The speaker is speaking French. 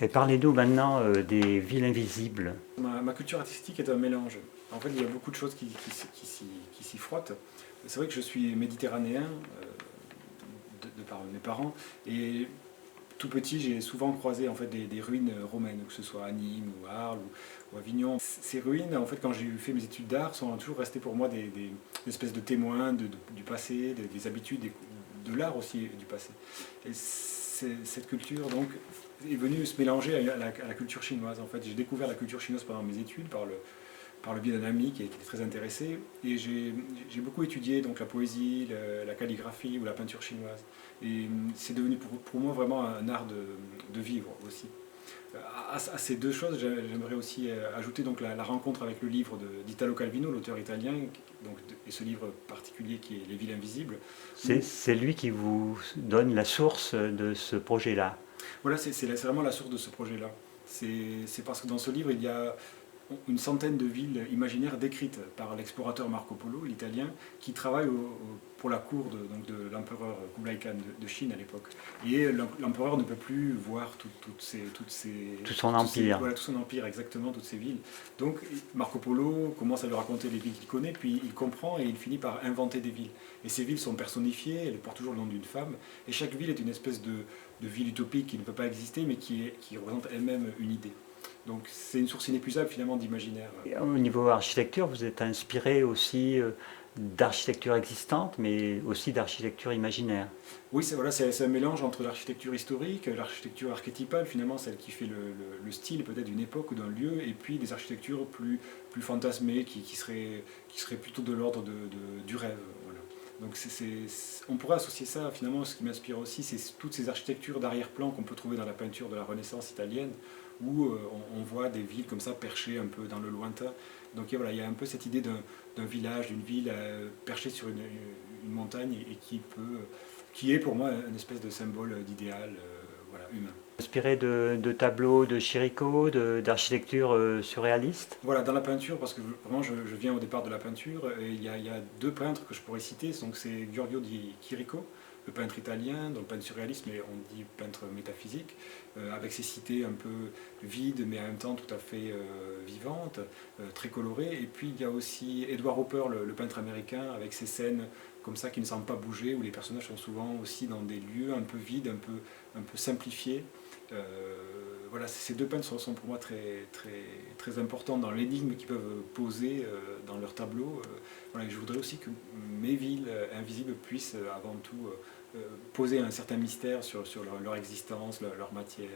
Et parlez-nous maintenant des villes invisibles. Ma culture artistique est un mélange. En fait, il y a beaucoup de choses qui s'y frottent. C'est vrai que je suis méditerranéen, de par mes parents, et tout petit, j'ai souvent croisé en fait des ruines romaines, que ce soit à Nîmes ou à Arles ou Avignon. Ces ruines, en fait, quand j'ai fait mes études d'art, sont toujours restées pour moi des espèces de témoins du passé, des habitudes, de l'art aussi du passé. Et cette culture, donc, est venue se mélanger à la culture chinoise. En fait, j'ai découvert la culture chinoise pendant mes études par le biais d'un ami qui était très intéressé. Et j'ai beaucoup étudié donc, la poésie, la calligraphie ou la peinture chinoise. Et c'est devenu pour moi vraiment un art de vivre aussi. À ces deux choses, j'aimerais aussi ajouter donc la rencontre avec le livre d'Italo Calvino, l'auteur italien, donc, et ce livre particulier qui est Les villes invisibles. Où, C'est lui qui vous donne la source de ce projet-là. voilà, c'est vraiment la source de ce projet-là. C'est parce que dans ce livre, il y a une centaine de villes imaginaires décrites par l'explorateur Marco Polo, l'italien, qui travaille pour la cour donc de l'empereur Kublai Khan de Chine à l'époque. Et l'empereur ne peut plus voir Tout son empire. voilà, tout son empire, exactement, toutes ces villes. Donc Marco Polo commence à lui raconter les villes qu'il connaît, puis il comprend et il finit par inventer des villes. Et ces villes sont personnifiées, elles portent toujours le nom d'une femme, et chaque ville est une espèce de ville utopique qui ne peut pas exister, mais qui représente elle-même une idée. Donc c'est une source inépuisable finalement d'imaginaire. Au niveau architecture, vous êtes inspiré aussi d'architecture existante, mais aussi d'architecture imaginaire. Oui, voilà, c'est un mélange entre l'architecture historique, l'architecture archétypale, finalement celle qui fait le style peut-être d'une époque ou d'un lieu, et puis des architectures plus fantasmées qui seraient plutôt de l'ordre du rêve. Voilà. Donc on pourrait associer ça finalement, ce qui m'inspire aussi, c'est toutes ces architectures d'arrière-plan qu'on peut trouver dans la peinture de la Renaissance italienne, où on voit des villes comme ça perchées un peu dans le lointain. Donc voilà, il y a un peu cette idée d'un village, d'une ville perchée sur une montagne et qui est pour moi une espèce de symbole d'idéal voilà, humain. Inspiré de tableaux de Chirico, d'architecture surréaliste. Voilà, dans la peinture, parce que vraiment je viens au départ de la peinture, et il y a deux peintres que je pourrais citer, donc c'est Giorgio di Chirico, le peintre italien, donc peintre surréaliste, mais on dit peintre métaphysique, avec ses cités un peu vides, mais en même temps tout à fait vivantes, très colorées. Et puis il y a aussi Edward Hopper, le peintre américain, avec ses scènes comme ça qui ne semblent pas bouger, où les personnages sont souvent aussi dans des lieux un peu vides, un peu simplifiés. Euh, voilà, ces deux peintres sont pour moi très importants dans l'énigme qu'ils peuvent poser dans leurs tableaux. Voilà, et je voudrais aussi que mes villes invisibles puissent avant tout poser un certain mystère sur leur existence, leur matière.